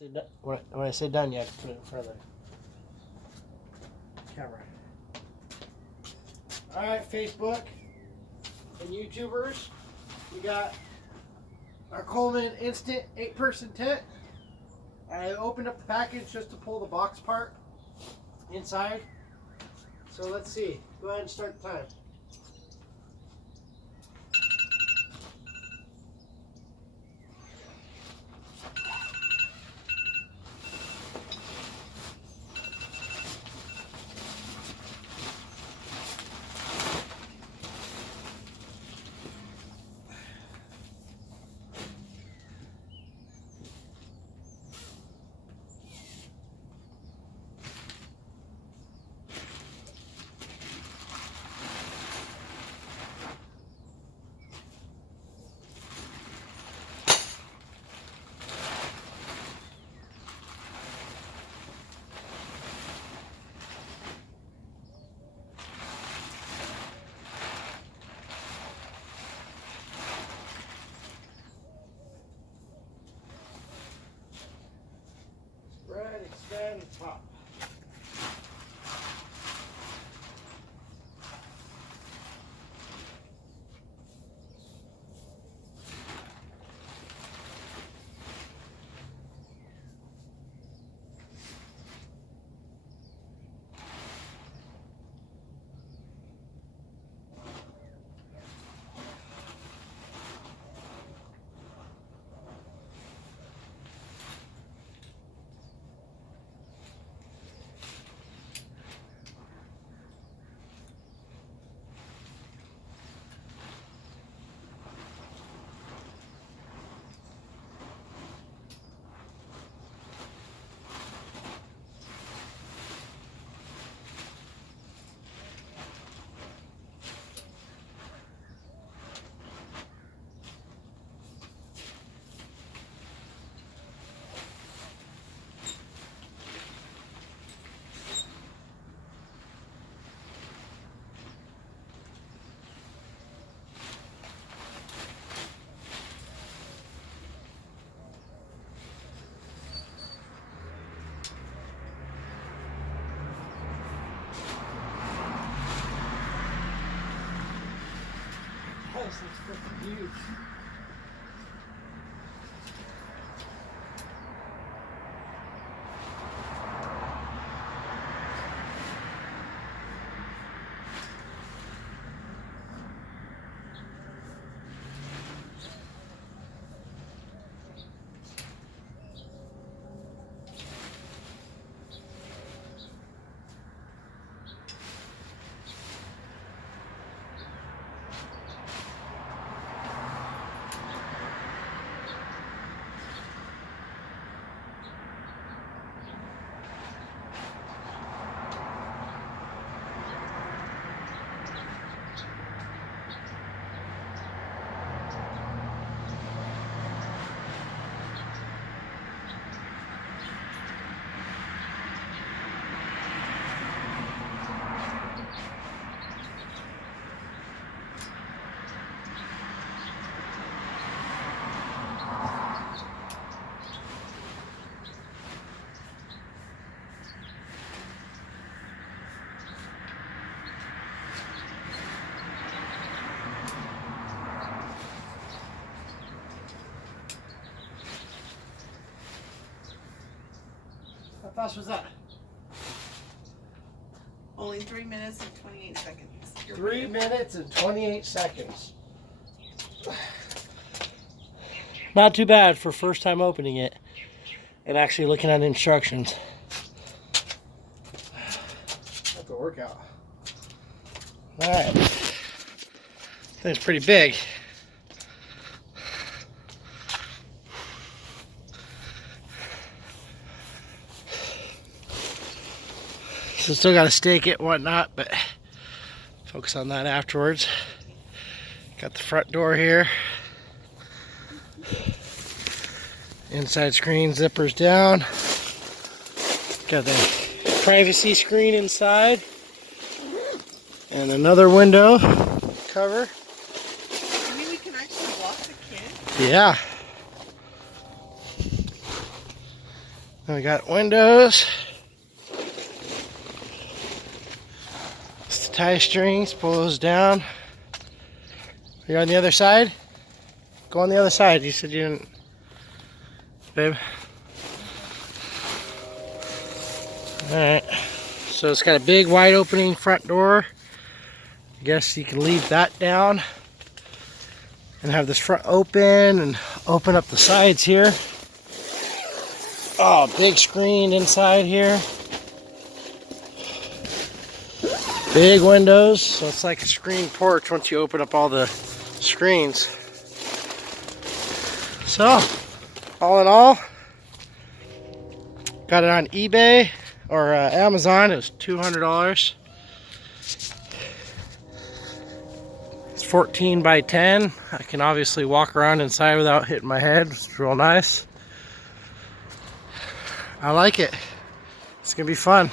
When I say done, you have to put it in front of the camera. Alright, Facebook and YouTubers, we got our Coleman Instant 8-person tent. I opened up the package just to pull the box part inside. So let's see. Go ahead and start the time. Spread, expand, and pop. This looks freaking huge. How fast was that? Only 3 minutes and 28 seconds. 3 minutes and 28 seconds. Not too bad for first time opening it and actually looking at instructions. That's a workout. Alright. Thing's pretty big. So still got to stake it and whatnot, but focus on that afterwards. Got the front door here. Inside screen zippers down. Got the privacy screen inside. And another window cover. You mean we can actually lock the kid? Yeah. Then we got windows. It's the tie strings, pull those down. You're on the other side? Go on the other side. You said you didn't, babe. Alright. So it's got a big wide opening front door. I guess you can leave that down and have this front open and open up the sides here. Oh, big screen inside here. Big windows, so it's like a screen porch once you open up all the screens. So, all in all, got it on eBay or Amazon. It was $200. It's 14 by 10. I can obviously walk around inside without hitting my head. It's real nice. I like it. It's gonna be fun.